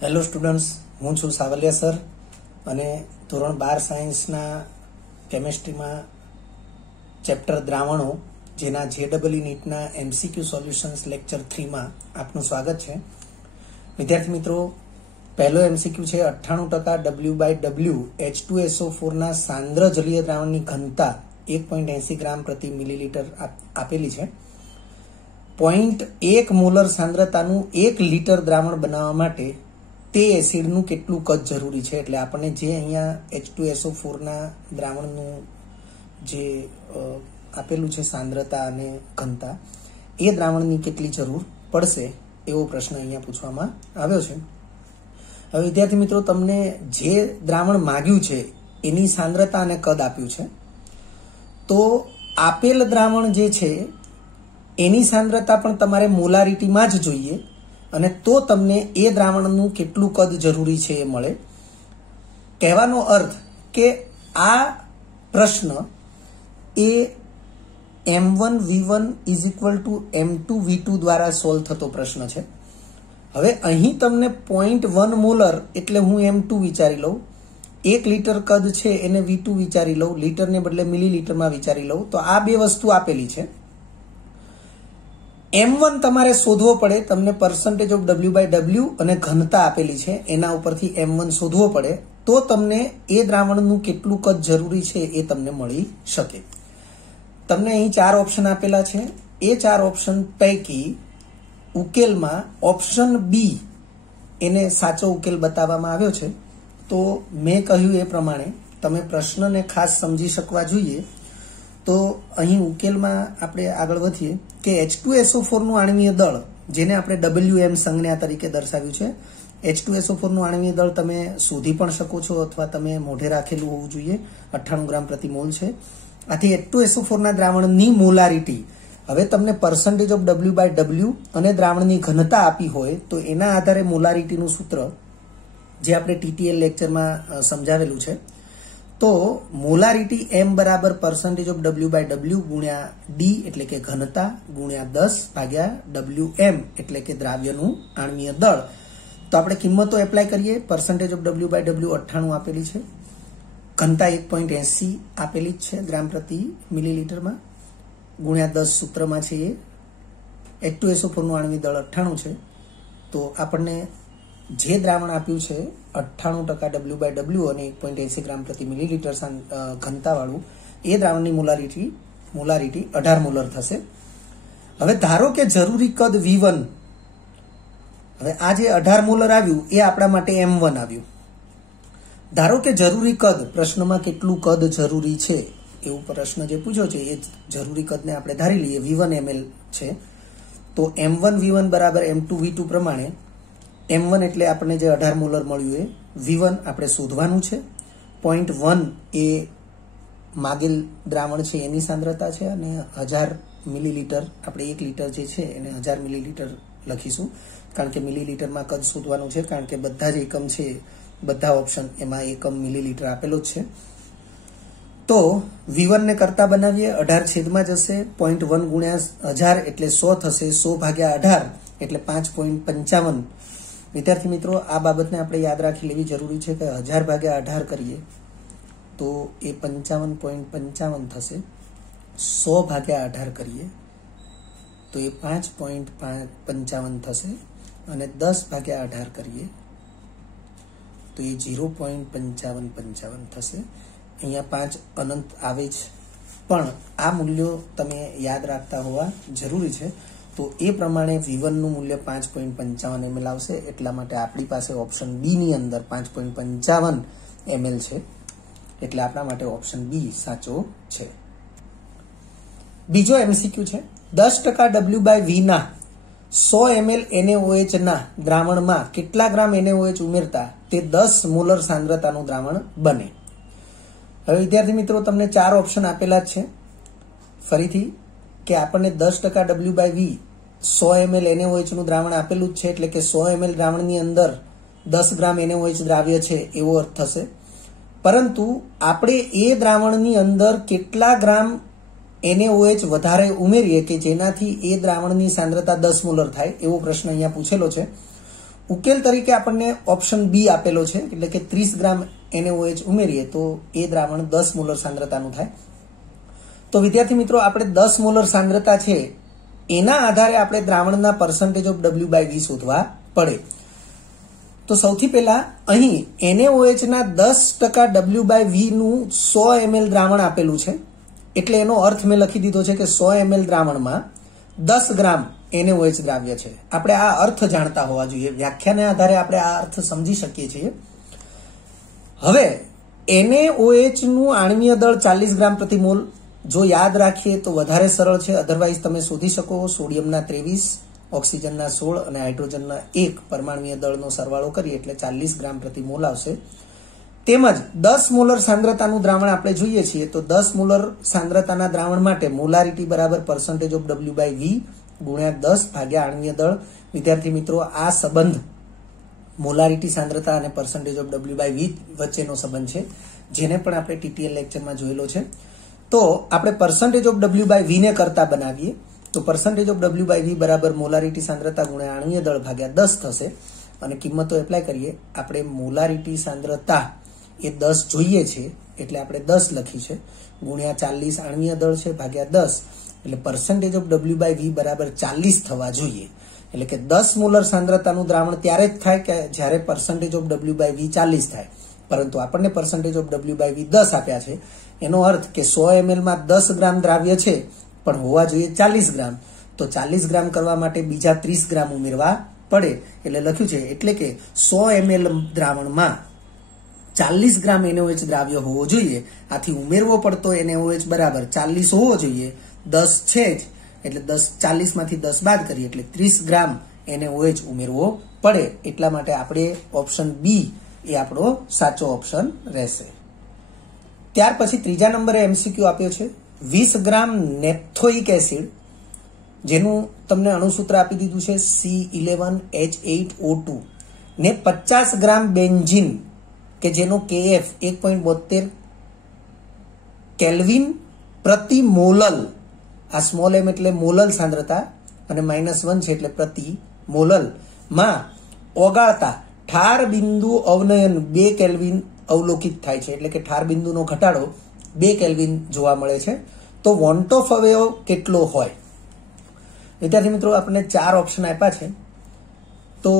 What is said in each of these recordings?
Hello students, હું છું Savaliya sir અને ધોરણ 12 સાયન્સના કેમેસ્ટ્રીમાં ચેપ્ટર દ્રાવણો જેના જેડબલઈ નીટના એમસીક્યુ સોલ્યુશન્સ લેક્ચર 3માં આપનું સ્વાગત છે. વિદ્યાર્થી મિત્રો, પહેલો એમસીક્યુ છે 98% W/W H2SO4ના સાંદ્ર જલીય દ્રાવણની ઘનતા 1.80 ગ્રામ પ્રતિ મિલીલીટર આપેલી છે. 0.1 મોલર સાંદ્રતાનું 1 લીટર દ્રાવણ બનાવવા માટે તે એસિડનું કેટલું કદ જરૂરી છે. એટલે આપણને જે અહીંયા H2SO4ના દ્રાવણનું જે આપેલું છે સાંદ્રતા અને ઘનતા, એ દ્રાવણની કેટલી જરૂર પડશે એવો પ્રશ્ન અહીંયા પૂછવામાં આવ્યો છે. હવે વિદ્યાર્થી મિત્રો, તમને જે દ્રાવણ માંગ્યું છે એની સાંદ્રતા અને કદ આપ્યું છે, તો આપેલ દ્રાવણ જે છે એની સાંદ્રતા પણ તમારે મોલારિટીમાં જ જોઈએ અને તો તમને એ દ્રાવણનું કેટલું કદ જરૂરી છે એ મળે. કહેવાનો અર્થ કે આ પ્રશ્ન એ M1V1 = M2V2 દ્વારા સોલ્વ થતો પ્રશ્ન છે. હવે અહીં તમને 0.1 મોલર એટલે હું M2 વિચારી લઉં, 1 લીટર કદ છે એને V2 વિચારી લઉં, લીટરને બદલે મિલીલીટરમાં વિચારી લઉં, તો આ બે વસ્તુ આપેલી છે. M1 તમારે શોધવો પડે, તમને percentage of W/W અને ઘનતા આપેલી છે, એના ઉપરથી M1 શોધવો પડે તો તમને એ દ્રાવણનું કેટલું કદ જરૂરી છે એ તમને મળી શકે. તમને અહીં 4 ઓપ્શન આપેલા છે. એ 4 ઓપ્શન પૈકી ઉકેલમાં ઓપ્શન બી એને સાચો ઉકેલ બતાવવામાં આવ્યો છે. તો મેં કહ્યું એ પ્રમાણે તમે પ્રશ્નને ખાસ સમજી શકવા જોઈએ. તો અહીં ઉકેલમાં આપણે આગળ વધીએ કે H2SO4નું આણ્વીય દળ, જેને આપણે WM સંજ્ઞા તરીકે દર્શાવ્યું છે, H2SO4નું આણ્વીય દળ તમે શોધી પણ શકો છો અથવા તમે મોઢે રાખેલું હોવું જોઈએ. 98 ગ્રામ પ્રતિ મોલ છે. આથી H2SO4ના દ્રાવણની મોલારિટી, હવે તમને percentage of W/W અને દ્રાવણની ઘનતા આપી હોય તો એના આધારે મોલારિટીનું સૂત્ર જે આપણે TTL લેક્ચરમાં સમજાવેલું છે, તો મોલારિટી M બરાબર percentage of W/W ગુણ્યા D એટલે કે ઘનતા ગુણ્યા 10/WM એટલે કે દ્રાવ્યનું આણ્વીય દળ. તો આપણે કિંમતો એપ્લાય કરીએ. percentage of W/W 98 આપેલી છે, ઘનતા 1.80 આપેલી જ છે ગ્રામ પ્રતિ મિલીલીટરમાં, ગુણ્યા 10 સૂત્રમાં છે એ. H2SO4નું આણ્વીય દળ 98 છે. તો આપણને જે દ્રાવણ આપ્યું છે 98% W/W અને 1.80 ગ્રામ પ્રતિ મિલીલીટર ઘનતાવાળું, એ દ્રાવણની મોલારિટી 18 મોલર થશે. હવે ધારો કે જરૂરી કદ V1, હવે આ જે 18 મોલર આવ્યું એ આપણા માટે M1 આવ્યું. ધારો કે જરૂરી કદ, પ્રશ્નમાં કેટલું કદ જરૂરી છે એવું પ્રશ્ન જે પૂછ્યો છે, એ જરૂરી કદને આપણે ધારી લઈએ V1 ml છે. તો M1V1 બરાબર M2V2 પ્રમાણે M1 એટલે આપણને જે 18 મોલર મળ્યું એ, V1 આપણે શોધવાનું છે. 0.1 એ માગેલ દ્રાવણ છે એની સાંદ્રતા છે અને 1000 મિલીલીટર, આપણે 1 લીટર જે છે એને 1000 મિલીલીટર લખીશું, કારણ કે મિલીલીટરમાં કદ શોધવાનું છે, કારણ કે બધા જ એકમ છે, બધા ઓપ્શન એમાં એકમ મિલીલીટર આપેલો જ છે. તો V1 ને કરતા બનાવીએ, 18 છેદમાં જશે, 0.1 ગુણ્યા 1000 એટલે 100 થશે, 100/18 એટલે 5.55. વિદ્યાર્થી મિત્રો, આ બાબતને આપણે યાદ રાખી લેવી જરૂરી છે કે 1000/18 કરીએ તો એ 55.55 થશે, 100/18 કરીએ તો એ 5.55 થશે અને 10/18 કરીએ તો એ 0.5555 થશે. અહીંયા 5 અનંત આવે જ, પણ આ મૂલ્યો તમે યાદ રાખતા હોવા જરૂરી છે. તો એ પ્રમાણે V1નું મૂલ્ય 5.55 ml આવશે. એટલા માટે આપણી પાસે ઓપ્શન બી ની અંદર 5.55 ml છે, એટલે આપણા માટે ઓપ્શન બી સાચો છે. બીજો MCQ છે 10% W/V ના 100 ml NaOH ના દ્રાવણમાં કેટલા ગ્રામ NaOH ઉમેરતા તે 10 મોલર સાંદ્રતાનું દ્રાવણ બને. હવે વિદ્યાર્થી મિત્રો, તમને 4 ઓપ્શન આપેલા જ છે. ફરીથી કે આપણને 10% W/V 100 ml NaOH નું દ્રાવણ આપેલું જ છે, એટલે કે 100 ml દ્રાવણની અંદર 10 ગ્રામ NaOH દ્રાવ્ય છે એવો અર્થ થશે. પરંતુ આપણે એ દ્રાવણની અંદર કેટલા ગ્રામ NaOH વધારે ઉમેરીએ કે જેનાથી એ દ્રાવણની સાંદ્રતા 10 મોલર થાય એવો પ્રશ્ન અહીંયા પૂછેલો છે. ઉકેલ તરીકે આપણને ઓપ્શન બી આપેલો છે, એટલે કે 30 ગ્રામ NaOH ઉમેરીએ તો એ દ્રાવણ 10 મોલર સાંદ્રતાનું થાય. તો વિદ્યાર્થી મિત્રો, આપણે 10 મોલર સાંદ્રતા છે એના આધારે આપણે દ્રાવણના પર્સન્ટેજ ઓફ W/V શોધવા પડે. તો સૌથી પહેલા અહીં NaOH ના 10% W/V નું 100 ml દ્રાવણ આપેલું છે, એટલે એનો અર્થ મેં લખી દીધો છે કે 100 ml દ્રાવણમાં 10 ગ્રામ NaOH દ્રાવ્ય છે. આપણે આ અર્થ જાણતા હોવા જોઈએ. વ્યાખ્યાને આધારે આપણે આ અર્થ સમજી શકીએ છીએ. હવે NaOH નું આણ્વીય દળ 40 ગ્રામ પ્રતિ મોલ. જો યાદ રાખીએ તો વધારે સરળ છે, અધરવાઇઝ તમે શોધી શકો. સોડિયમના 23, ઓક્સિજનના 16 અને હાઇડ્રોજનના 1 પરમાણ્વીય દળનો સરવાળો કરીએ એટલે 40 ગ્રામ પ્રતિ મોલ આવશે. તેમજ 10 મોલર સાંદ્રતાનું દ્રાવણ આપણે જોઈએ છીએ તો 10 મોલર સાંદ્રતાના દ્રાવણ માટે મોલારિટી બરાબર પર્સન્ટેજ ઓફ W/V ગુણ્યા 10 ભાગ્યા આણ્વીય દળ. વિદ્યાર્થી મિત્રો, આ સંબંધ મોલારિટી સાંદ્રતા અને પર્સન્ટેજ ઓફ W/V વચ્ચેનો સંબંધ છે, જેને પણ આપણે TTL લેક્ચરમાં જોયેલો છે. તો આપણે પર્સન્ટેજ ઓફ W/V ને કરતા બનાવીએ તો પર્સન્ટેજ ઓફ W/V બરાબર મોલારિટી સાંદ્રતા ગુણ્યા આણ્વીય દળ ભાગ્યા 10 થશે. અને કિંમતો એપ્લાય કરીએ. આપણે મોલારિટી સાંદ્રતા એ 10 જોઈએ છે એટલે આપણે 10 લખી છે, ગુણ્યા 40 આણ્વીય દળ છે ભાગ્યા 10, એટલે પર્સન્ટેજ ઓફ W/V બરાબર 40 થવા જોઈએ. એટલે કે 10 મોલર સાંદ્રતાનું દ્રાવણ ત્યારે જ થાય કે જ્યારે પર્સન્ટેજ ઓફ W/V 40 થાય. પરંતુ આપણને પર્સન્ટેજ ઓફ W/V 10 આપ્યા છે, એનો અર્થ કે 100 ml માં 10 ગ્રામ દ્રાવ્ય છે પણ હોવા જોઈએ 40 ગ્રામ. તો 40 ગ્રામ કરવા માટે બીજા 30 ગ્રામ ઉમેરવા પડે. એટલે લખ્યું છે એટલે કે 100 ml દ્રાવણમાં 40 ગ્રામ NaOH દ્રાવ્ય હોવો જોઈએ. આથી ઉમેરવો પડતો NaOH બરાબર 40 હોવો જોઈએ. 10 છે જ, એટલે 40 માંથી 10 બાદ કરીએ એટલે 30 ગ્રામ NaOH ઉમેરવો પડે. એટલા માટે આપણે ઓપ્શન બી એ આપણો સાચો ઓપ્શન રહેશે. ત્યાર પછી ત્રીજા નંબરે MCQ આપ્યો છે 20 ગ્રામ નેપ્થોઇક એસિડ, જેનું તમને અણુસૂત્ર આપી દીધું છે C11H8O2 ને 50 ગ્રામ બેન્ઝીન કે જેનો KF 1.72 કેલ્વિન પ્રતિ મોલલ, આ સ્મોલ m એટલે મોલલ સાંદ્રતા અને -1 છે એટલે પ્રતિ મોલલ માં ઓગાળતા ઠાર બિંદુ અવનયન 2 કેલ્વિન અવલોકિત થાય છે. એટલે કે ઠાર બિંદુનો ઘટાડો 2 કેલ્વિન જોવા મળે છે. તો વોન્ટ ઓફ અવયવ કેટલો હોય? વિદ્યાર્થી મિત્રો, આપણને 4 ઓપ્શન આપ્યા છે. તો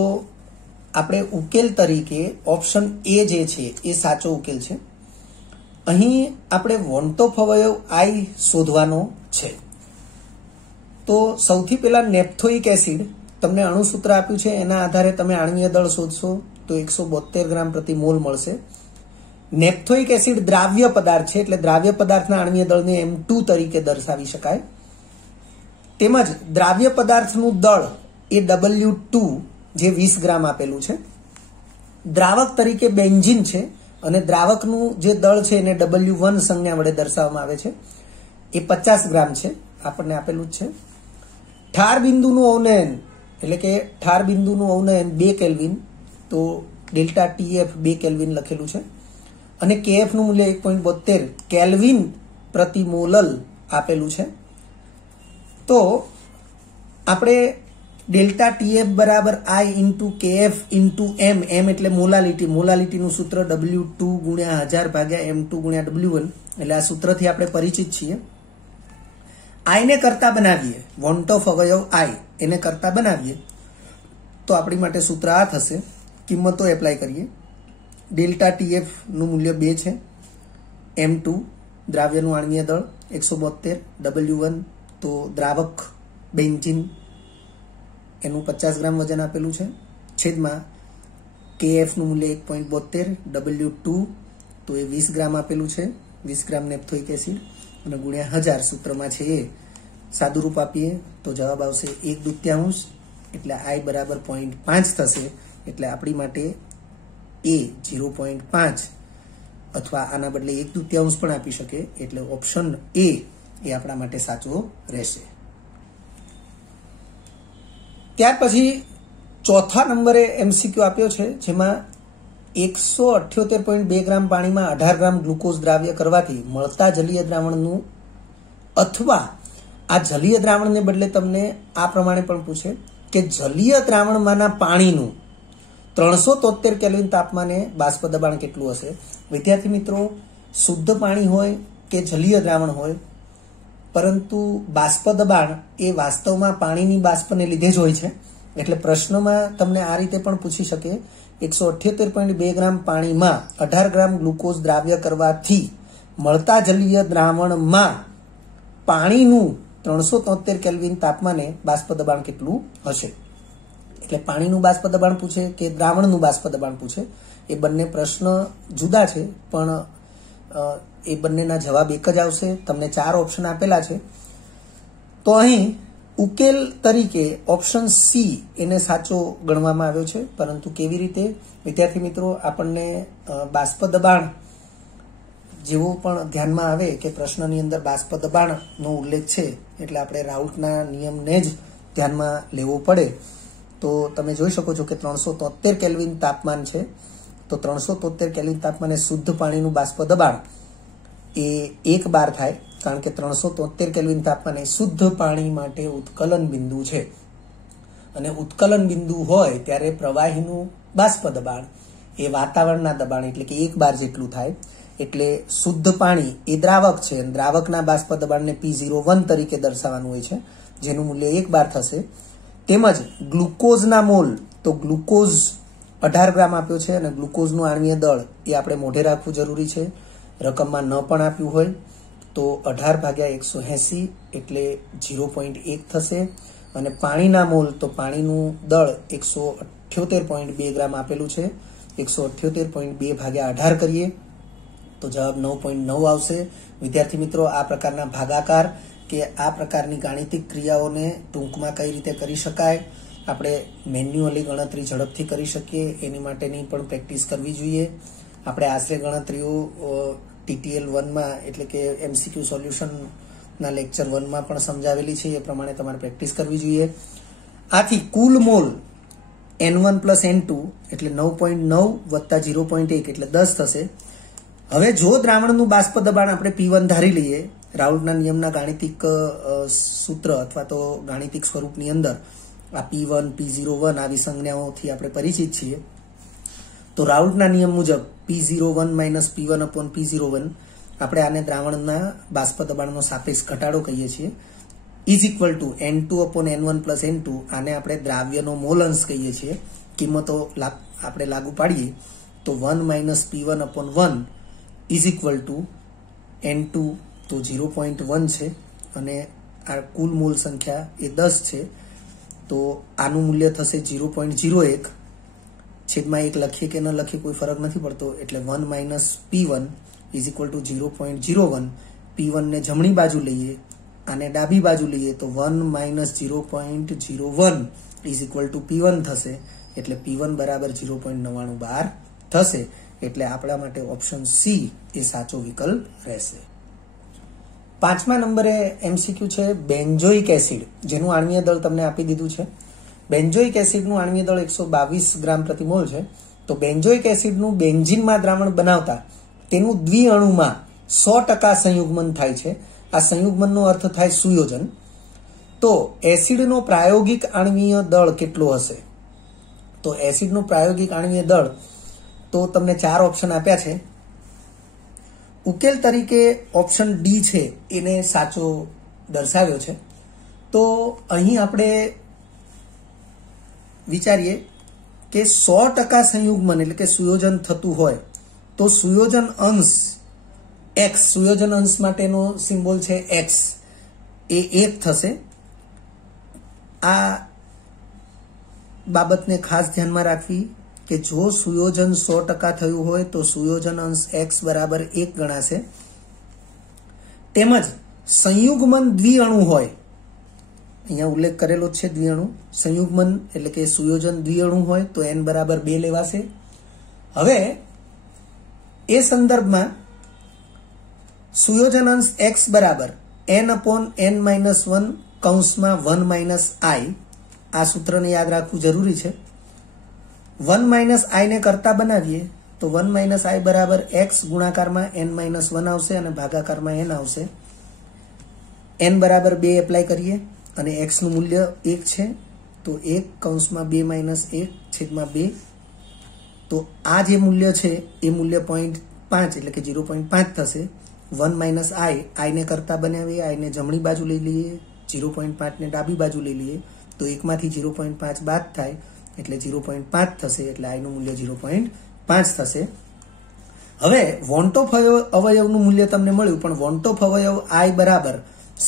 આપણે ઉકેલ તરીકે ઓપ્શન એ જે છે એ સાચો ઉકેલ છે. અહીં આપણે વોન્ટ ઓફ અવયવ I શોધવાનો છે. તો સૌથી પહેલા નેપ્થોઇક એસિડ તમને અણુસૂત્ર આપ્યું છે, એના આધારે તમે આણ્વીય દળ શોધશો તો 172 ગ્રામ પ્રતિ મોલ મળશે. નેપ્થોઇક એસિડ દ્રાવ્ય પદાર્થ છે, એટલે દ્રાવ્ય પદાર્થના આણ્વીય દળને M2 તરીકે દર્શાવી શકાય. તેમજ દ્રાવ્ય પદાર્થનું દળ એ W2 જે 20 ગ્રામ આપેલું છે. દ્રાવક તરીકે બેન્ઝીન છે અને દ્રાવકનું જે દળ છે એને W1 સંજ્ઞા વડે દર્શાવવામાં આવે છે. એ 50 ગ્રામ છે, આપણને આપેલું જ છે. ઠાર બિંદુનું અવનયન એટલે કે ઠાર બિંદુનું અવનયન 2 કેલ્વિન, તો ડેલ્ટા TF 2 કેલ્વિન લખેલું છે. અને KF નું મૂલ્ય 1.72 કેલ્વિન પ્રતિ મોલલ આપેલું છે. તો આપણે ડેલ્ટા TF બરાબર I into KF into M, M એટલે મોલાલિટી, મોલાલિટીનું સૂત્ર W2 ગુણ્યા 1000 ભાગ્યા M2 ગુણ્યા W1, એટલે આ સૂત્રથી આપણે પરિચિત છીએ. I ને કરતા બનાવીએ, વોન્ટ ઓફ અવયવ I એને કરતા બનાવીએ તો આપણી માટે સૂત્ર આ થશે. કિંમતો એપ્લાય કરીએ. ડેલ્ટા TF નું મૂલ્ય 2 છે, M2 દ્રાવ્યનું આણ્વીય દળ 172, W1 તો દ્રાવક બેન્ઝીન એનું 50 ગ્રામ વજન આપેલું છે, છેદમાં KF નું મૂલ્ય 1.72, W2 તો એ 20 ગ્રામ આપેલું છે, 20 ગ્રામ નેપ્થોઇક એસિડ, અને ગુણ્યા 1000 સૂત્રમાં છે એ સાદુરૂપ આપીએ તો જવાબ આવશે 1/2, એટલે I બરાબર 0.5 થશે. એટલે આપણી માટે એ 0.5 અથવા આના બદલે 1/2 પણ આપી શકે. એટલે ઓપ્શન એ આપણા માટે સાચો રહેશે. ત્યાર પછી ચોથા નંબરે MCQ આપ્યો છે, જેમાં 178.2 ગ્રામ પાણીમાં 18 ગ્રામ ગ્લુકોઝ દ્રાવ્ય કરવાથી મળતા જલીય દ્રાવણનું, અથવા આ જલીય દ્રાવણને બદલે તમને આ પ્રમાણે પણ પૂછે કે જલીય દ્રાવણમાંના પાણીનું 373 કેલ્વિન તાપમાને બાષ્પ દબાણ કેટલું હશે? વિદ્યાર્થી મિત્રો, શુદ્ધ પાણી હોય કે જલીય દ્રાવણ હોય, પરંતુ બાષ્પ દબાણ એ વાસ્તવમાં પાણીની બાષ્પને લીધે જ હોય છે. એટલે પ્રશ્નમાં તમને આ રીતે પણ પૂછી શકે, 178.2 ગ્રામ પાણીમાં 18 ગ્રામ ગ્લુકોઝ દ્રાવ્ય કરવાથી મળતા જલીય દ્રાવણમાં પાણીનું 373 કેલ્વિન તાપમાને બાષ્પ દબાણ કેટલું હશે? એટલે પાણીનું બાષ્પ દબાણ પૂછે કે દ્રાવણનું બાષ્પ દબાણ પૂછે, એ બંને પ્રશ્ન જુદા છે, પણ એ બંનેના જવાબ એક જ આવશે. તમને 4 ઓપ્શન આપેલા છે, તો અહીં ઉકેલ તરીકે ઓપ્શન સી એને સાચો ગણવામાં આવ્યો છે. પરંતુ કેવી રીતે? વિદ્યાર્થી મિત્રો, આપણને બાષ્પ દબાણ જેવો પણ ધ્યાનમાં આવે કે પ્રશ્નની અંદર બાષ્પ દબાણનો ઉલ્લેખ છે, એટલે આપણે રાઉલ્ટના નિયમને જ ધ્યાનમાં લેવો પડે. તો તમે જોઈ શકો છો કે 373 કેલ્વિન તાપમાન છે, તો 373 કેલ્વિન તાપમાને શુદ્ધ પાણીનું બાષ્પ દબાણ એ 1 બાર થાય, કારણ કે 373 કેલ્વિન તાપમાને શુદ્ધ પાણી માટે ઉત્કલન બિંદુ છે, અને ઉત્કલન બિંદુ હોય ત્યારે પ્રવાહીનું બાષ્પ દબાણ એ વાતાવરણના દબાણ એટલે કે 1 બાર જેટલું થાય. એટલે શુદ્ધ પાણી એ દ્રાવક છે, દ્રાવકના બાષ્પ દબાણને P01 તરીકે દર્શાવવાનું હોય છે, જેનું મૂલ્ય 1 બાર થશે. તેમજ ગ્લુકોઝના મોલ, તો ગ્લુકોઝ 18 ગ્રામ આપ્યો છે, અને ગ્લુકોઝનું આણ્વીય દળ એ આપણે મોઢે રાખવું જરૂરી છે. રકમમાં ન પણ આપ્યું હોય તો 18/180 એટલે 0.1 થશે. અને પાણીના મોલ, તો પાણીનું દળ 178.2 ગ્રામ આપેલું છે, 178.2 ભાગ્યા 18 કરીએ તો જવાબ 9.9 આવશે. વિદ્યાર્થી મિત્રો, આ પ્રકારના ભાગાકાર કે આ પ્રકારની ગાણિતિક ક્રિયાઓને ટૂંકમાં કઈ રીતે કરી શકાય, આપણે મેન્યુઅલી ગણતરી ઝડપથી કરી શકીએ એની માટેની પણ પ્રેક્ટિસ કરવી જોઈએ. આપણે આશરે ગણતરીઓ TTL 1માં એટલે કે MCQ સોલ્યુશનના લેક્ચર 1માં પણ સમજાવેલી છે, એ પ્રમાણે તમારે પ્રેક્ટિસ કરવી જોઈએ. આથી કુલ મોલ N1 + N2 એટલે 9.9 વત્તા 0.1 એટલે 10 થશે. હવે જો દ્રાવણનું બાષ્પ દબાણ આપણે P1 ધારી લઈએ, રાઉલ્ટના નિયમના ગાણિતિક સૂત્ર અથવા તો ગાણિતિક સ્વરૂપની અંદર આ P1, P01 આવી સંજ્ઞાઓથી આપણે પરિચિત છીએ. તો રાઉલ્ટના નિયમ મુજબ P01 - P1/P01 આપણે આને દ્રાવણના બાષ્પ દબાણનો સાપેક્ષ ઘટાડો કહીએ છીએ, is equal to N2/N1 + N2. આને આપણે દ્રાવ્યનો મોલ અંશ કહીએ છીએ. કિંમતો આપણે લાગુ પાડીએ તો 1 - P1/1 is equal to N2, તો 0.1 છે, અને આ કુલ મોલ સંખ્યા એ 10 છે, તો આનું મૂલ્ય થશે 0.01. છેદમાં 1 લખીએ કે ન લખીએ કોઈ ફરક નથી પડતો, એટલે 1 - P1 is equal to 0.01. P1 ને જમણી બાજુ લઈએ, આને ડાબી બાજુ લઈએ તો 1 - 0.01 ઇઝ ઇક્વલ ટુ P1 થશે, એટલે P1 બરાબર 0.99 થશે. એટલે આપણા માટે ઓપ્શન સી એ સાચો વિકલ્પ રહેશે. 5મા નંબરે MCQ છે બેન્ઝોઇક એસિડ, જેનું આણ્વીય દળ તમને આપી દીધું છે. બેન્ઝોઇક એસિડનું આણ્વીય દળ 122 ગ્રામ પ્રતિ મોલ છે. તો બેન્ઝોઇક એસિડનું બેન્ઝીનમાં દ્રાવણ બનાવતા તેનું દ્વિઅણુમાં 100% સંયુગ્મન થાય છે. આ સંયુગ્મનનો અર્થ થાય સુયોજન. તો એસિડનો પ્રાયોગિક આણ્વીય દળ કેટલો હશે? તો એસિડનું પ્રાયોગિક આણ્વીય દળ તો તમને 4 ઓપ્શન આપ્યા છે. ઉકેલ તરીકે ઓપ્શન ડી છે એને સાચો દર્શાવ્યો છે. તો અહીં આપણે વિચારીએ કે 100% સંયુગ્મન એટલે કે સુયોજન થતું હોય તો સુયોજન અંશ x, સુયોજન અંશ માટેનો સિમ્બોલ છે x, એ 1 થશે. આ બાબતને ખાસ ધ્યાનમાં રાખવી કે જો સુયોજન 100% થયું હોય તો સુયોજન અંશ x બરાબર 1 ગણાશે. તેમજ સંયુગ્મન દ્વિઅણુ હોય, અહીંયા ઉલ્લેખ કરેલો છે દ્વિઅણુ, સંયુગ્મન એટલે કે સુયોજન દ્વિઅણુ હોય તો n બરાબર 2 લેવાશે. હવે એ સંદર્ભમાં સુયોજન અંશ x બરાબર n/n-1 કૌંસમાં 1 - i, આ સૂત્રને યાદ રાખવું જરૂરી છે. 1 - i ને કરતા બનાવીએ તો 1 - i બરાબર x ગુણાકારમાં n-1 આવશે અને ભાગાકારમાં n આવશે. n બરાબર 2 એપ્લાય કરીએ અને x નું મૂલ્ય 1 છે, તો 1 કૌંસમાં 2 - 1 છેદમાં 2 તો આ જે મૂલ્ય છે એ મૂલ્ય 0.5 એટલે કે 0.5 થશે. 1 માઇનસ આઈ ને કરતા બનાવીએ, આઈને જમણી બાજુ લઈ લઈએ, 0.5 ને ડાબી બાજુ લઈ લઈએ તો 1 માંથી 0.5 બાદ થાય એટલે 0.5 થશે. એટલે આઈનું મૂલ્ય 0.5 થશે. હવે વોન્ટ ઓફ અવયવનું મૂલ્ય તમને મળ્યું, પણ વોન્ટ ઓફ અવયવ આઈ બરાબર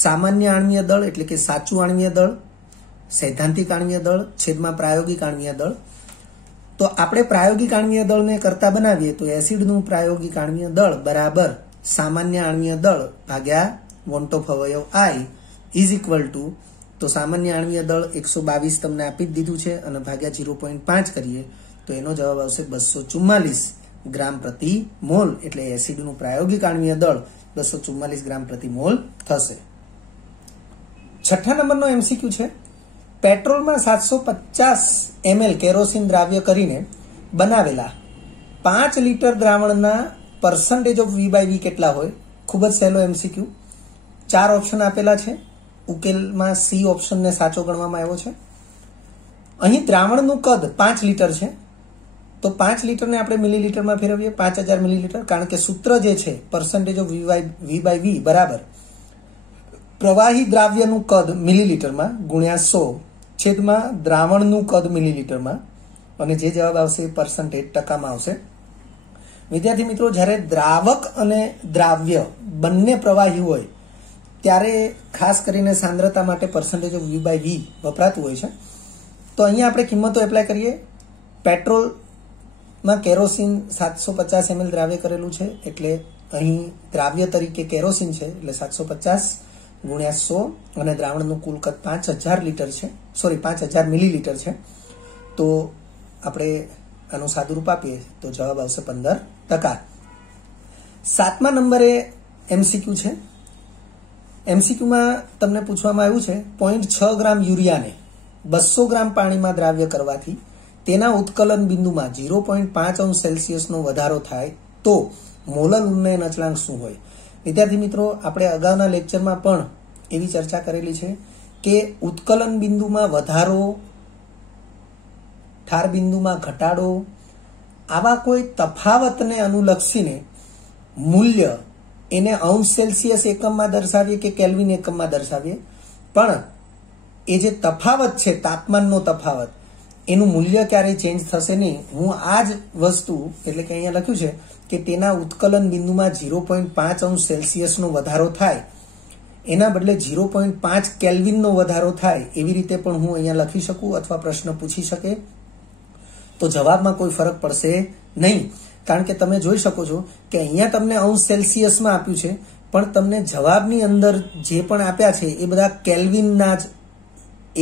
સામાન્ય આણ્વીય દળ એટલે કે સાચું આણ્વીય દળ, સૈદ્ધાંતિક આણ્વીય દળ છેદમાં પ્રાયોગિક આણ્વીય દળ. તો આપણે પ્રાયોગિક આણ્વીય દળને કરતા બનાવીએ તો એસિડનું પ્રાયોગિક આણ્વીય દળ બરાબર સામાન્ય આણ્વીય દળ ભાગ્યા વોન્ટ ઓફ અવયવ આઈ ઇઝ ઇક્વલ ટુ, તો સામાન્ય આણ્વીય દળ 122 તમને આપી જ દીધું છે અને ભાગ્યા 0.5 કરીએ તો એનો જવાબ આવશે 244 ગ્રામ પ્રતિ મોલ. એટલે એસિડનું પ્રાયોગિક આણ્વીય દળ 244 ગ્રામ પ્રતિ મોલ થશે. 6થા નંબરનો એમસીક્યુ છે. પેટ્રોલમાં 750 ml કેરોસીન દ્રાવ્ય કરીને બનાવેલા 5 લીટર દ્રાવણના percentage of V by V કેટલા હોય? ખૂબ જ સહેલો એમસીક્યુ. 4 ઓપ્શન આપેલા છે. ઉકેલમાં સી ઓપ્શનને સાચો ગણવામાં આવ્યો છે. અહીં દ્રાવણનું કદ 5 લીટર છે તો 5 લીટરને આપણે મિલીલીટરમાં ફેરવીએ, 5000 મિલીલીટર, કારણ કે સૂત્ર જે છે percentage of V by V બરાબર પ્રવાહી દ્રાવ્યનું કદ મિલીલીટરમાં ગુણ્યા 100 છેદમાં દ્રાવણનું કદ મિલીલીટરમાં, અને જે જવાબ આવશે એ પર્સન્ટેજ ટકામાં આવશે. વિદ્યાર્થી મિત્રો, જ્યારે દ્રાવક અને દ્રાવ્ય બંને પ્રવાહી હોય ત્યારે ખાસ કરીને સાંદ્રતા માટે percentage of V by V વપરાતું હોય છે. તો અહીંયા આપણે કિંમતો એપ્લાય કરીએ. પેટ્રોલમાં કેરોસીન 750 ml દ્રાવ્ય કરેલું છે એટલે અહીં દ્રાવ્ય તરીકે કેરોસીન છે એટલે 750 ગુણ્યા 100 અને દ્રાવણનું કુલ કદ 5000 લીટર છે, સોરી 5000 મિલીલીટર છે. તો આપણે આનું સાદુરૂપ આપીએ તો જવાબ આવશે 15%. 7મા નંબરે એમસીક્યુ છે. એમસીક્યુમાં તમને પૂછવામાં આવ્યું છે 0.6 ગ્રામ યુરિયાને 200 ગ્રામ પાણીમાં દ્રાવ્ય કરવાથી તેના ઉત્કલન બિંદુમાં 0.5 અંશ સેલ્સિયસનો વધારો થાય તો મોલલ ઉન્નયન અચળાંક શું હોય? વિદ્યાર્થી મિત્રો, આપણે અગાઉના લેક્ચરમાં પણ એવી ચર્ચા કરેલી છે કે ઉત્કલન બિંદુમાં વધારો, ઠાર બિંદુમાં ઘટાડો, આવા કોઈ તફાવતને અનુલક્ષીને મૂલ્ય એને અંશ સેલ્સિયસ એકમમાં દર્શાવીએ કે કેલ્વિન એકમમાં દર્શાવીએ, પણ એ જે તફાવત છે તાપમાનનો તફાવત એનું મૂલ્ય ક્યારેય ચેન્જ થશે નહીં. હું આ જ વસ્તુ એટલે કે અહીંયા લખ્યું છે કે તેના ઉત્કલન બિંદુમાં 0.5 અંશ સેલ્સિયસનો વધારો થાય એના બદલે 0.5 કેલ્વિનનો વધારો થાય એવી રીતે પણ હું અહીંયા લખી શકું અથવા પ્રશ્ન પૂછી શકે તો જવાબમાં કોઈ ફરક પડશે નહીં. કારણ કે તમે જોઈ શકો છો કે અહીંયા તમને અંશ સેલ્સિયસમાં આપ્યું છે પણ તમને જવાબની અંદર જે પણ આપ્યા છે એ બધા કેલ્વિનના જ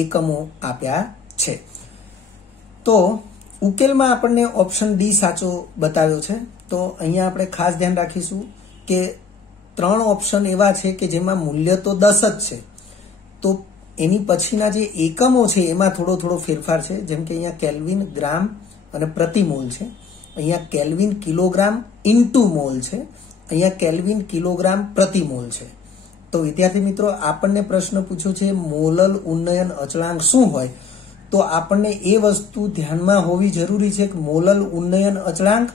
એકમો આપ્યા છે. તો ઉકેલમાં આપણને ઓપ્શન ડી સાચો બતાવ્યો છે. તો અહીંયા આપણે ખાસ ધ્યાન રાખીશું કે 3 ઓપ્શન એવા છે કે જેમાં મૂલ્ય તો 10 જ છે, તો એની પછીના જે એકમો છે એમાં થોડો ફેરફાર છે. જેમ કે અહીંયા કેલ્વિન ગ્રામ અને પ્રતિ મોલ છે, અહીંયા કેલ્વિન કિલોગ્રામ ઇન્ટુ મોલ છે, અહીંયા કેલ્વિન કિલોગ્રામ પ્રતિ મોલ છે. તો વિદ્યાર્થી મિત્રો, આપણને પ્રશ્ન પૂછ્યો છે મોલલ ઉન્નયન અચળાંક શું હોય, તો આપણને એ વસ્તુ ધ્યાનમાં હોવી જરૂરી છે કે મોલલ ઉન્નયન અચળાંક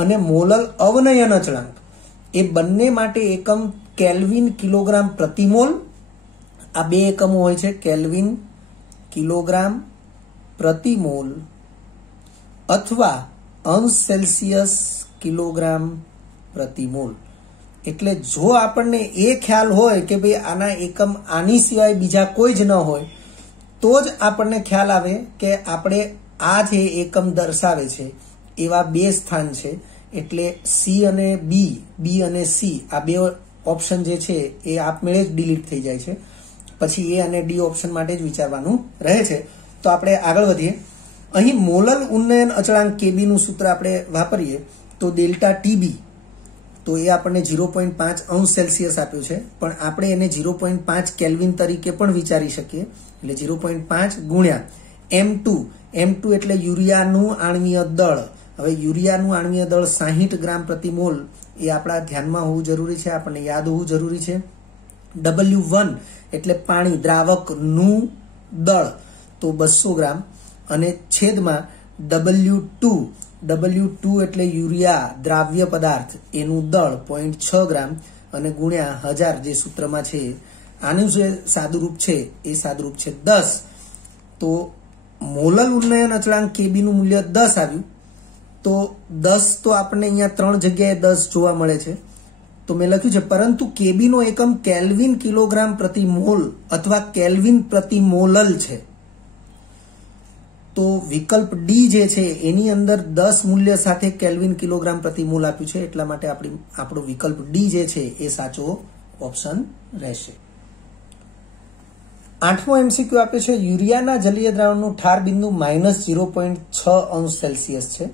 અને મોલલ અવનયન અચળાંક એ બંને માટે એકમ કેલ્વિન કિલોગ્રામ પ્રતિ મોલ, આ 2 એકમો હોય છે કેલ્વિન કિલોગ્રામ પ્રતિ મોલ અથવા અંશ સેલ્સિયસ કિલોગ્રામ પ્રતિ મોલ. એટલે જો આપણને એ ખ્યાલ હોય કે ભાઈ આના એકમ આની સિવાય બીજા કોઈ જ ન હોય તો જ આપણને ખ્યાલ આવે કે આપણે આ જે એકમ દર્શાવે છે એવા 2 સ્થાન છે. એટલે સી અને બી અને સી આ 2 ઓપ્શન જે છે એ આપમેળે જ ડિલીટ થઈ જાય છે. પછી એ અને ડી ઓપ્શન માટે જ વિચારવાનું રહે છે. તો આપણે આગળ વધીએ. અહીં મોલલ ઉન્નયન અચળાંક કેબી નું સૂત્ર આપણે વાપરીએ તો ડેલ્ટા ટીબી, તો એ આપણને 0.5 અંશ સેલ્સિયસ આપ્યું છે, પણ આપણે એને 0.5 કેલ્વિન તરીકે પણ વિચારી શકીએ. એટલે 0.5 ગુણ્યા M2 એટલે યુરિયાનું આણ્વીય દળ. હવે યુરિયાનું આણ્વીય દળ 60 ગ્રામ પ્રતિ મોલ એ આપણા ધ્યાનમાં હોવું જરૂરી છે, આપણને યાદ હોવું જરૂરી છે. W1 એટલે પાણી દ્રાવકનું દળ તો 200 ગ્રામ અને છેદમાં W2 W2 એટલે યુરિયા દ્રાવ્ય પદાર્થ એનું દળ 0.6 ગ્રામ અને ગુણ્યા 1000 જે સૂત્રમાં છે આનું જે સાદુરૂપ છે એ સાદુરૂપ છે 10. તો મોલલ ઉન્નયન અચળાંક KB નું મૂલ્ય 10 આવ્યું. તો 10 તો આપણને અહીંયા 3 જગ્યાએ 10 જોવા મળે છે. તો મેં લખ્યું છે પરંતુ KB નો એકમ કેલ્વિન કિલોગ્રામ પ્રતિ મોલ અથવા કેલ્વિન પ્રતિ મોલલ છે. તો વિકલ્પ ડી જે છે એની અંદર 10 મૂલ્ય સાથે કેલ્વિન કિલોગ્રામ પ્રતિ મોલ આપ્યું છે, એટલા માટે આપણો વિકલ્પ ડી જે છે એ સાચો ઓપ્શન રહેશે. 8મો MCQ આપ્યો છે યુરિયાના જલીય દ્રાવણનું ઠાર બિંદુ -0.6°C છે.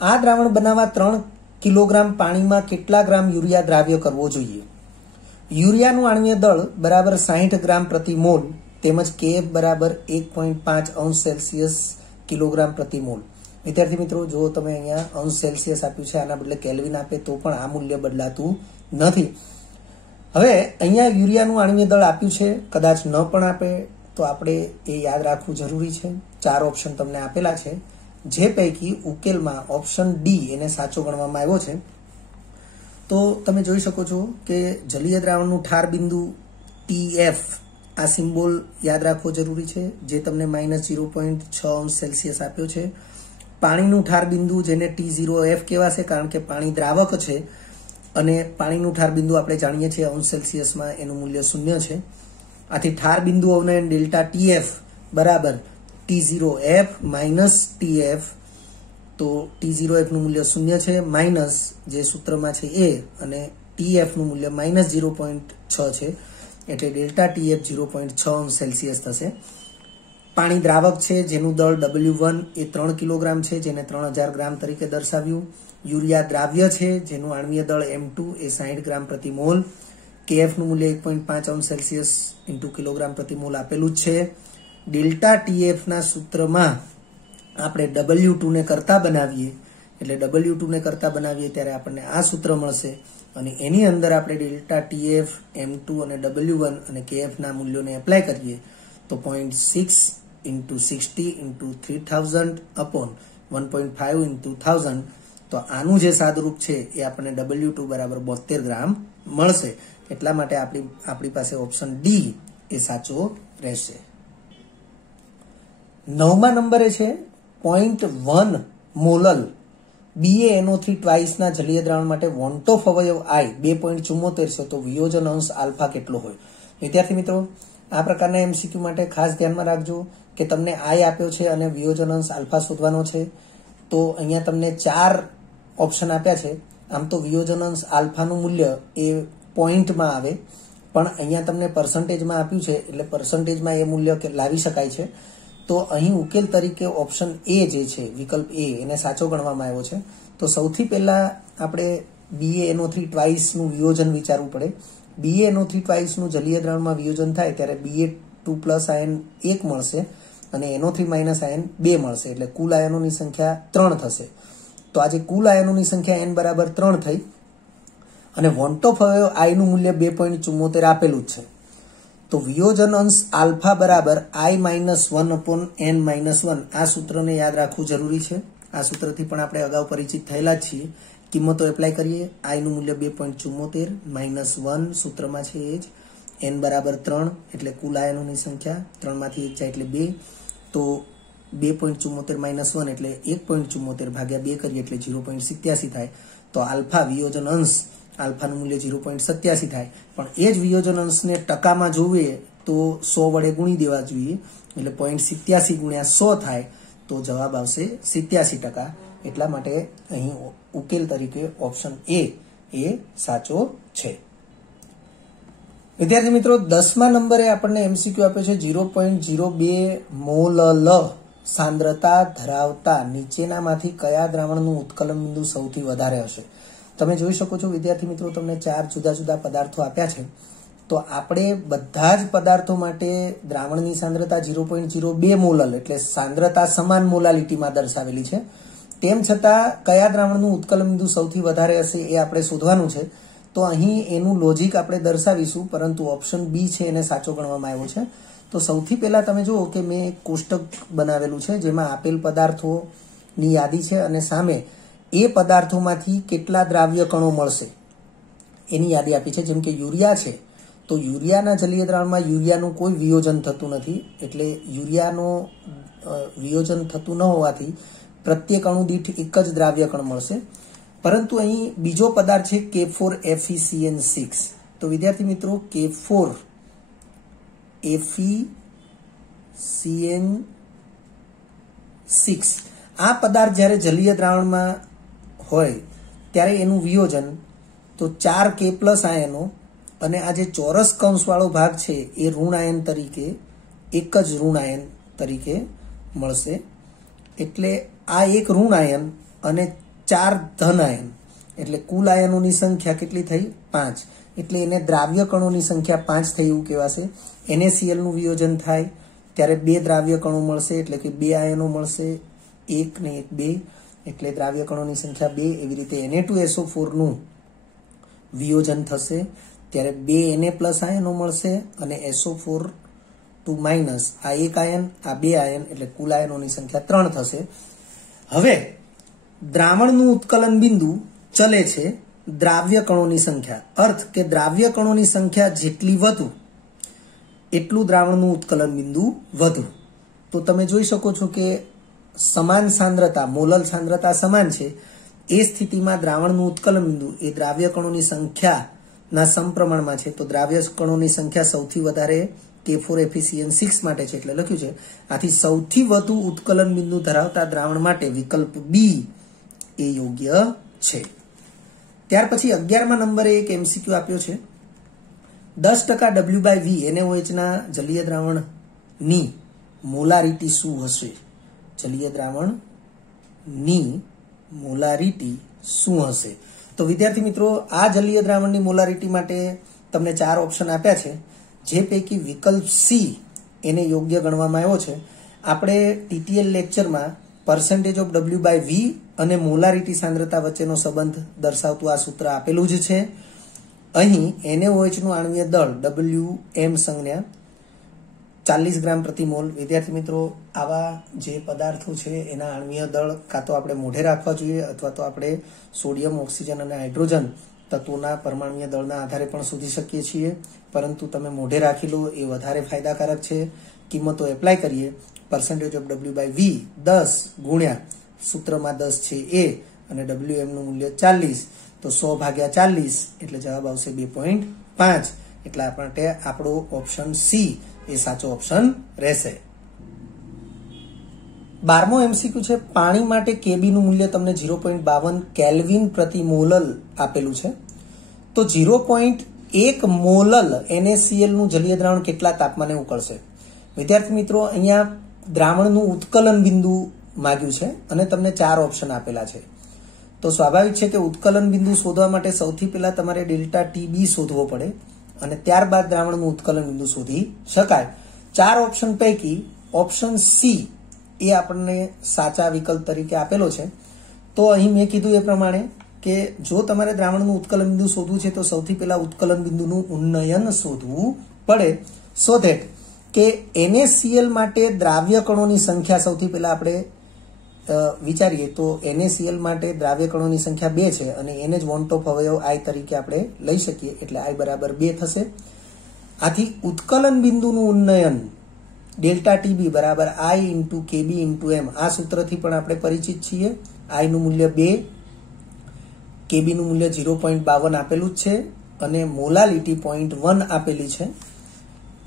આ દ્રાવણ બનાવવા 3 કિલોગ્રામ પાણીમાં કેટલા ગ્રામ યુરિયા દ્રાવ્ય કરવો જોઈએ? યુરિયાનું આણ્વીય દળ બરાબર 60 ગ્રામ પ્રતિ મોલ તેમજ KF બરાબર 1.5°C કિલોગ્રામ પ્રતિ મોલ. વિદ્યાર્થી મિત્રો, જો તમે અહીંયા °C આપ્યું છે, આના બદલે કેલ્વિન આપે તો પણ આ મૂલ્ય બદલાતું નથી. હવે અહીંયા યુરિયાનું આણ્વીય દળ આપ્યું છે, કદાચ ન પણ આપે તો આપણે એ યાદ રાખવું જરૂરી છે. 4 ઓપ્શન તમને આપેલા છે, જે પૈકી ઉકેલમાં ઓપ્શન ડી એને સાચો ગણવામાં આવ્યો છે. તો તમે જોઈ શકો છો કે જલીય દ્રાવણનું ઠાર બિંદુ TF આ સિમ્બોલ યાદ રાખવો જરૂરી છે, જે તમને -0.6°C આપ્યો છે. પાણીનું ઠાર બિંદુ જેને T0F કહેવાશે, કારણ કે પાણી દ્રાવક છે અને પાણીનું ઠાર બિંદુ આપણે જાણીએ છીએ °C એનું મૂલ્ય 0 છે. આથી ઠાર બિંદુ અવનયન ડેલ્ટા TF બરાબર T0F TF. તો T0F નું મૂલ્ય 0 છે, માઇનસ જે સૂત્રમાં છે એ, અને TF નું મૂલ્ય -0.6 છે, એટલે ડેલ્ટા TF 0.6°C થશે. પાણી દ્રાવક છે જેનું દળ W1 એ 3 કિલોગ્રામ છે, જેને 3000 ગ્રામ તરીકે દર્શાવ્યું. યુરિયા દ્રાવ્ય છે જેનું આણ્વીય દળ M2 એ 60 ગ્રામ પ્રતિ મોલ. KF નું મૂલ્ય 1.5°C × કિલોગ્રામ પ્રતિ મોલ આપેલું જ છે. ડેલ્ટા TF ના સૂત્રમાં આપણે W2 ને કરતા બનાવીએ, એટલે W2 ને કરતા બનાવીએ ત્યારે આપણને આ સૂત્ર મળશે, અને એની અંદર આપણે ડેલ્ટા TF, M2 અને W1 અને KF ના મૂલ્યોને એપ્લાય કરીએ તો 0.6 × 60 × 3000 upon 1.5 × 1000. તો આનું જે સાદુરૂપ છે એ આપણને W2 બરાબર 72 ગ્રામ મળશે. એટલા માટે આપણી પાસે ઓપ્શન ડી એ સાચો રહેશે. 9મા નંબરે છે 0.1 મોલલ BaNO3 ટ્વાઇસ ના જલીય દ્રાવણ માટે વોન્ટોફ અવયવ I 2.74 છે, તો વિયોજન અંશ આલ્ફા કેટલો હોય? વિદ્યાર્થી મિત્રો, આ પ્રકારના MCQ માટે ખાસ ધ્યાનમાં રાખજો કે તમને I આપ્યો છે અને વિયોજન અંશ આલ્ફા શોધવાનો છે. તો અહીંયા તમને 4 ઓપ્શન આપ્યા છે. આમ તો વિયોજન અંશ આલ્ફાનું મૂલ્ય એ પોઈન્ટમાં આવે, પણ અહીંયા તમને પર્સન્ટેજમાં આપ્યું છે, એટલે પર્સન્ટેજમાં એ મૂલ્ય લાવી શકાય છે. તો અહીં ઉકેલ તરીકે ઓપ્શન એ જે છે, વિકલ્પ એ, એને સાચો ગણવામાં આવ્યો છે. તો સૌથી પહેલા આપણે BaNO3 ટ્વાઇસનું વિયોજન વિચારવું પડે. BaNO3 ટ્વાઇસનું જલીય દ્રાવણમાં વિયોજન થાય ત્યારે Ba2+ આયન 1 મળશે અને NO3- આયન 2 મળશે, એટલે કુલ આયનોની સંખ્યા 3 થશે. તો આજે કુલ આયનોની સંખ્યા n બરાબર 3 થઈ, અને વોન્ટોફ અવયવ I નું મૂલ્ય 2.74 આપેલું જ છે. તો વિયોજન અંશ આલ્ફા બરાબર I-1/n-1 આ સૂત્રને યાદ રાખવું જરૂરી છે. આ સૂત્રથી પણ આપણે અગાઉ પરિચિત થયેલા જ છીએ. કિંમતો એપ્લાય કરીએ. I નું મૂલ્ય 2.74 -1 સૂત્રમાં છે એ જ, n બરાબર 3 એટલે કુલ આયનોની સંખ્યા, 3 માંથી 1 જાય એટલે 2. તો 2.74 -1 એટલે 1.74 ભાગ્યા 2 કરીએ એટલે 0.87 થાય. તો આલ્ફા વિયોજન અંશ આલ્ફાનું મૂલ્ય 0.87 થાય. પણ એ જ વિયોજન અંશને ટકામાં જોઈએ તો 100 વડે ગુણી દેવા જોઈએ, એટલે 0.87 × 100 થાય. તો જવાબ આવશે 87%. એટલા માટે અહીં ઉકેલ તરીકે ઓપ્શન એ સાચો છે. વિદ્યાર્થી મિત્રો, 10મા નંબરે આપણને MCQ આપ્યો છે 0.02 મોલલ સાંદ્રતા ધરાવતા નીચેનામાંથી કયા દ્રાવણનું ઉત્કલન બિંદુ સૌથી વધારે હશે? તમે જોઈ શકો છો વિદ્યાર્થી મિત્રો, તમને 4 જુદા જુદા પદાર્થો આપ્યા છે. તો આપણે બધા જ પદાર્થો માટે દ્રાવણની સાંદ્રતા 0.02 મોલલ એટલે સાંદ્રતા સમાન મોલાલિટીમાં દર્શાવેલી છે. તેમ છતાં કયા દ્રાવણનું ઉત્કલન બિંદુ સૌથી વધારે હશે એ આપણે શોધવાનું છે. તો અહીં એનું લોજિક આપણે દર્શાવીશું, પરંતુ ઓપ્શન બી છે એને સાચો ગણવામાં આવ્યો છે. તો સૌથી પહેલા તમે જુઓ કે મેં એક કોષ્ટક બનાવેલું છે જેમાં આપેલ પદાર્થો ની યાદી છે અને સામે એ પદાર્થોમાંથી કેટલા દ્રાવ્ય કણો મળશે એની યાદી આપી છે. જેમ કે યુરિયા છે તો યુરિયાના જલીય દ્રાવણમાં યુરિયાનું કોઈ વિયોજન થતું નથી, એટલે યુરિયાનું વિયોજન થતું ન હોવાથી પ્રત્યેક અણુ દીઠ એક જ દ્રાવ્ય કણ મળશે. પરંતુ અહીં બીજો પદાર્થ છે K4FeCN6. તો વિદ્યાર્થી મિત્રો K4FeCN6 આ પદાર્થ જ્યારે જલીય દ્રાવણમાં હોય ત્યારે એનું વિયોજન તો 4K+ આયનો અને આ જે ચોરસ કૌંસવાળો ભાગ છે એ ઋણ આયન તરીકે એક જ ઋણ આયન તરીકે મળશે. એટલે આ એક ઋણ આયન અને 4 ધન આયન એટલે કુલ આયનોની સંખ્યા કેટલી થઈ? 5. એટલે એને દ્રાવ્ય કણોની સંખ્યા 5 થઈ એવું કહેવાશે. NaCl નું વિયોજન થાય ત્યારે 2 દ્રાવ્ય કણો મળશે, એટલે કે 2 આયનો મળશે, 1 ને 1 2, એટલે દ્રાવ્ય કણોની સંખ્યા 2. એવી રીતે Na2SO4 નું વિયોજન થશે ત્યારે 2 Na+ આયનો મળશે અને SO4 2- આ 1 આયન, આ 2 આયન, એટલે કુલ આયનોની સંખ્યા 3 થશે. હવે દ્રાવણનું ઉત્કલન બિંદુ ચલે છે દ્રાવ્ય કણોની સંખ્યા, અર્થ કે દ્રાવ્ય કણોની સંખ્યા જેટલી વધુ એટલું દ્રાવણનું ઉત્કલન બિંદુ વધુ. તો તમે જોઈ શકો છો કે સમાન સાંદ્રતા, મોલલ સાંદ્રતા સમાન છે, એ સ્થિતિમાં દ્રાવણનું ઉત્કલન બિંદુ એ દ્રાવ્ય કણોની સંખ્યાના સમપ્રમાણમાં છે. તો દ્રાવ્ય કણોની સંખ્યા સૌથી વધારે K4FeCN6 માટે છે એટલે લખ્યું છે. આથી સૌથી વધુ ઉત્કલન બિંદુ ધરાવતા દ્રાવણ માટે વિકલ્પ બી એ યોગ્ય છે. ત્યાર પછી 11મા નંબરે એક MCQ આપ્યો છે. 10% W/V NaOH ના જલીય દ્રાવણની મોલારિટી શું હશે? જલીય દ્રાવણની મોલારિટી શું હશે? તો વિદ્યાર્થી મિત્રો આ જલીય દ્રાવણની મોલારિટી માટે તમને 4 ઓપ્શન આપ્યા છે, જે પૈકી વિકલ્પ સી એને યોગ્ય ગણવામાં આવ્યો છે. આપણે TTL લેક્ચરમાં % of W/V અને મોલારિટી સાંદ્રતા વચ્ચેનો સંબંધ દર્શાવતું આ સૂત્ર આપેલું જ છે. અહીં NaOH નું આણ્વીય દળ Wm સંજ્ઞા 40 ગ્રામ પ્રતિ મોલ. વિદ્યાર્થી મિત્રો આવા જે પદાર્થો છે એના આણ્વીય દળ કાં તો આપણે મોઢે રાખવા જોઈએ અથવા તો આપણે સોડિયમ, ઓક્સિજન અને હાઇડ્રોજન તત્વોના પરમાણ્વીય દળના આધારે પણ શોધી શકીએ છીએ, પરંતુ તમે મોઢે રાખી લો એ વધારે ફાયદાકારક છે. કિંમતો એપ્લાય કરીએ. % of W/V 10 ગુણ્યા સૂત્રમાં 10 છે એ અને Wm નું મૂલ્ય 40, તો 100/40 એટલે જવાબ આવશે 2.5. એટલે આપણે આપણો ઓપ્શન સી એ સાચો ઓપ્શન રહેશે. 12મો MCQ છે. પાણી માટે Kb નું મૂલ્ય તમને 0.52 કેલ્વિન પ્રતિ મોલલ આપેલું છે. તો 0.1 મોલલ NaCl નું જલીય દ્રાવણ કેટલા તાપમાને ઉકળશે? વિદ્યાર્થી મિત્રો અહીંયા દ્રાવણનું ઉત્કલન બિંદુ માંગ્યું છે અને તમને 4 ઓપ્શન આપેલા છે. તો સ્વાભાવિક છે કે ઉત્કલન બિંદુ શોધવા માટે સૌથી પહેલા તમારે ΔTb શોધવો પડે અને ત્યારબાદ દ્રાવણનું ઉત્કલન બિંદુ શોધી શકાય. 4 ઓપ્શન પૈકી ઓપ્શન સી એ આપણને સાચા વિકલ્પ તરીકે આપેલો છે. તો અહીં મેં કીધું એ પ્રમાણે કે જો તમારે દ્રાવણનું ઉત્કલન બિંદુ શોધવું છે તો સૌથી પહેલા ઉત્કલન બિંદુનું ઉન્નયન શોધવું પડે. સો ધેટ કે NaCl માટે દ્રાવ્ય કણોની સંખ્યા સૌથી પહેલા આપણે વિચારીએ તો NaCl માટે દ્રાવ્ય કણોની સંખ્યા 2 છે અને એને જ વોન ટોપ અવયવ I તરીકે આપણે લઈ શકીએ, એટલે I બરાબર 2 થશે. આથી ઉત્કલન બિંદુનું ઉન્નયન ΔTb બરાબર I × Kb × M આ સૂત્રથી પણ આપણે પરિચિત છીએ. I નું મૂલ્ય 2, Kb નું મૂલ્ય 0.52 આપેલું જ છે અને મોલાલિટી 0.1 આપેલી છે,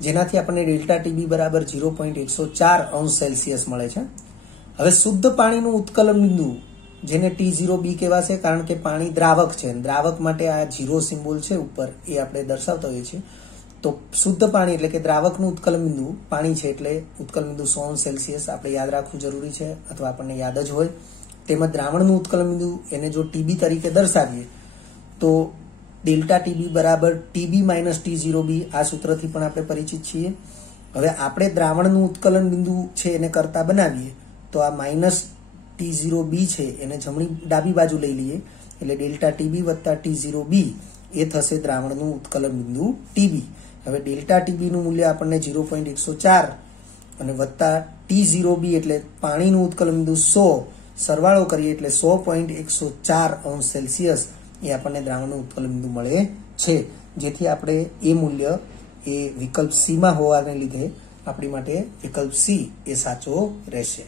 જેનાથી આપણને ΔTb બરાબર 0.104°C મળે છે. હવે શુદ્ધ પાણીનું ઉત્કલન બિંદુ જેને T0b કહેવાશે, કારણ કે પાણી દ્રાવક છે, દ્રાવક માટે આ 0 સિમ્બોલ છે ઉપર એ આપણે દર્શાવતા હોઈએ છીએ. તો શુદ્ધ પાણી એટલે કે દ્રાવકનું ઉત્કલન બિંદુ પાણી છે એટલે ઉત્કલન બિંદુ 100°C આપણે યાદ રાખવું જરૂરી છે અથવા આપણને યાદ જ હોય. તેમજ દ્રાવણનું ઉત્કલન બિંદુ એને જો TB તરીકે દર્શાવીએ તો ΔTb બરાબર TB - T0b આ સૂત્રથી પણ આપણે પરિચિત છીએ. હવે આપણે દ્રાવણનું ઉત્કલન બિંદુ છે એને કરતા બનાવીએ તો આ -T0b છે એને જમણી ડાબી બાજુ લઈ લઈએ એટલે ΔTb + T0b એ થશે દ્રાવણનું ઉત્કલન બિંદુ TB. હવે ΔTb નું મૂલ્ય આપણને 0.104 અને વત્તા T0b એટલે પાણીનું ઉત્કલન બિંદુ 100 સરવાળો કરીએ એટલે 100.104 °C એ આપણને દ્રાવણનું ઉત્કલન બિંદુ મળે છે, જેથી આપણે એ મૂલ્ય એ વિકલ્પ સી માં હોવાને લીધે આપણી માટે વિકલ્પ સી એ સાચો રહેશે।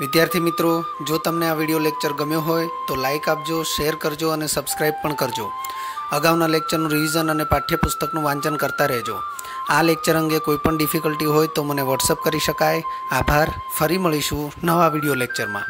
વિદ્યાર્થી મિત્રો, જો તમને આ વિડીયો લેક્ચર ગમ્યો હોય તો લાઇક આપજો, શેર કરજો અને સબસ્ક્રાઇબ પણ કરજો। અગાઉના લેક્ચરનું રિવિઝન અને પાઠ્યપુસ્તકનું વાંચન કરતા રહેજો। આ લેક્ચર અંગે કોઈ પણ ડિફિકલ્ટી હોય તો મને વોટ્સઅપ કરી શકાય। આભાર। ફરી મળીશું નવા વિડીયો લેક્ચરમાં।